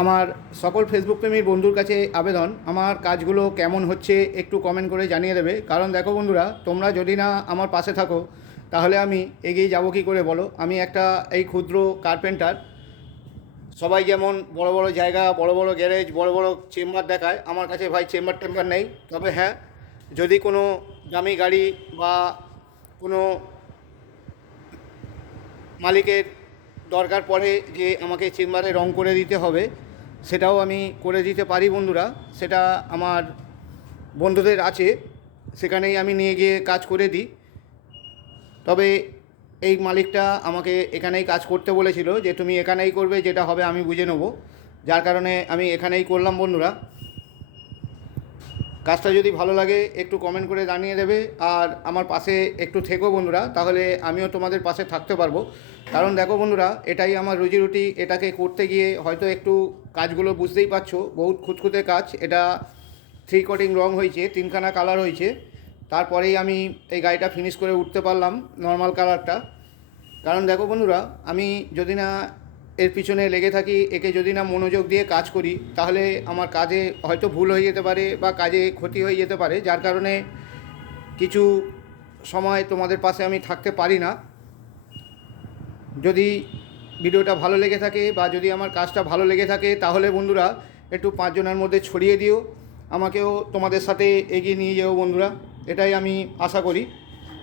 আমার সকল ফেসবুক প্রেমীর বন্ধুর কাছে আবেদন, আমার কাজগুলো কেমন হচ্ছে একটু কমেন্ট করে জানিয়ে দেবে। কারণ দেখো বন্ধুরা, তোমরা যদি না আমার পাশে থাকো তাহলে আমি এগিয়ে যাব কী করে বলো। আমি একটা এই ক্ষুদ্র কার্পেন্টার। সবাই যেমন বড় বড় জায়গা, বড় বড় গ্যারেজ, বড় বড় চেম্বার দেখায়, আমার কাছে ভাই চেম্বার টেম্বার নেই। তবে হ্যাঁ, যদি কোনো দামি গাড়ি বা কোনো মালিকের দরকার পড়ে যে আমাকে চেম্বারে রং করে দিতে হবে, সেটাও আমি করে দিতে পারি বন্ধুরা। সেটা আমার বন্ধুদের আছে, সেখানেই আমি নিয়ে গিয়ে কাজ করে দিই। তবে এই মালিকটা আমাকে এখানেই কাজ করতে বলেছিল যে তুমি এখানেই করবে, যেটা হবে আমি বুঝে নেব। যার কারণে আমি এখানেই করলাম বন্ধুরা। কাজটা যদি ভালো লাগে একটু কমেন্ট করে জানিয়ে দেবে, আর আমার পাশে একটু থেকো বন্ধুরা, তাহলে আমিও তোমাদের পাশে থাকতে পারবো। কারণ দেখো বন্ধুরা, এটাই আমার রুজিরুটি। এটাকে করতে গিয়ে হয়তো একটু কাজগুলো বুঝতেই পারছো, বহুত খুঁতখুঁতে কাজ। এটা 3 কোটিং রং হয়েছে, 3খানা কালার হয়েছে, তারপরেই আমি এই গাড়িটা ফিনিশ করে উঠতে পারলাম নর্মাল কালারটা। কারণ দেখো বন্ধুরা, আমি যদি না এর পিছনে লেগে থাকি, একে যদি না মনোযোগ দিয়ে কাজ করি, তাহলে আমার কাজে হয়তো ভুল হয়ে যেতে পারে বা কাজে ক্ষতি হয়ে যেতে পারে। যার কারণে কিছু সময় তোমাদের পাশে আমি থাকতে পারি না। যদি ভিডিওটা ভালো লেগে থাকে বা যদি আমার কাজটা ভালো লেগে থাকে, তাহলে বন্ধুরা একটু 5 জনের মধ্যে ছড়িয়ে দিও, আমাকেও তোমাদের সাথে এগিয়ে নিয়ে যাও বন্ধুরা। এটাই আমি আশা করি।